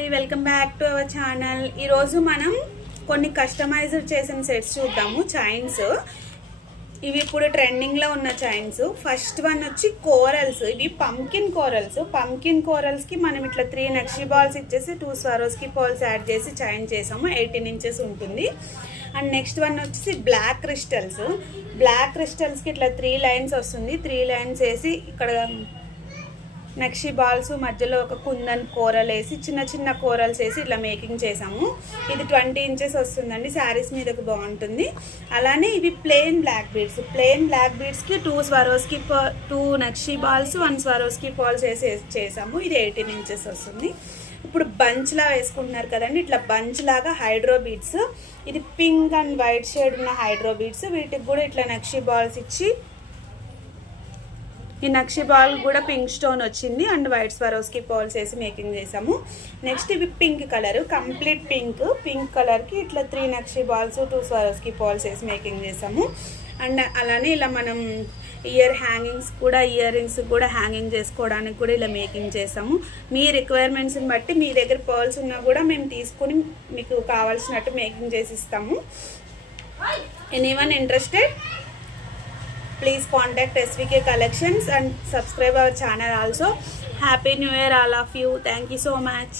Hi welcome back to our channel. ఈరోజు మనం కొన్ని కస్టమైజ్డ్ చేసిన సెట్స్ చూద్దాము. చైన్స్ ఇవి ఇప్పుడు ట్రెండింగ్లో ఉన్న చైన్స్. ఫస్ట్ వన్ వచ్చి కోరల్స్. ఇవి పంకిన్ కోరల్స్కి మనం ఇట్లా 3 నక్షి బాల్స్ ఇచ్చేసి 2 స్వరోస్కి బాల్స్ యాడ్ చేసి చైన్ చేసాము. 18 ఇంచెస్ ఉంటుంది. అండ్ నెక్స్ట్ వన్ వచ్చేసి బ్లాక్ క్రిస్టల్స్కి ఇట్లా 3 లైన్స్ వస్తుంది. 3 లైన్స్ వేసి ఇక్కడ నక్షి బాల్స్ మధ్యలో ఒక కుందన్ కోరల్ వేసి చిన్న చిన్న కోరల్స్ వేసి ఇట్లా మేకింగ్ చేసాము. ఇది 20 ఇంచెస్ వస్తుందండి. శారీస్ మీదకి బాగుంటుంది. అలానే ఇవి ప్లెయిన్ బ్లాక్ బీడ్స్కి 2 స్వరోస్కి 2 నక్షి బాల్స్ 1 స్వరోస్కి బాల్స్ వేసి చేసాము. ఇది 18 ఇంచెస్ వస్తుంది. ఇప్పుడు బంచ్లా వేసుకుంటున్నారు కదండి, ఇట్లా బంచ్ లాగా హైడ్రో బీడ్స్. ఇది పింక్ అండ్ వైట్ షేడ్ ఉన్న హైడ్రో బీడ్స్. వీటికి కూడా ఇట్లా నక్షి బాల్స్ ఇచ్చి, ఈ నక్షి బాల్ కూడా పింక్ స్టోన్ వచ్చింది అండ్ వైట్ స్వరోస్కి బాల్స్ వేసి మేకింగ్ చేసాము. నెక్స్ట్ ఇవి పింక్ కలర్, కంప్లీట్ పింక్ కలర్కి ఇట్లా 3 నక్షి బాల్స్ 2 స్వరోస్కి బాల్స్ వేసి మేకింగ్ చేసాము. అండ్ అలానే ఇలా మనం ఇయర్ రింగ్స్ కూడా హ్యాంగింగ్ చేసుకోవడానికి కూడా ఇలా మేకింగ్ చేసాము. మీ రిక్వైర్మెంట్స్ని బట్టి మీ దగ్గర పర్ల్స్ ఉన్నా కూడా మేము తీసుకుని మీకు కావాల్సినట్టు మేకింగ్ చేసి ఇస్తాము. Anyone interested, please contact SVK Collections and subscribe our channel also. Happy New Year all of you. Thank you so much.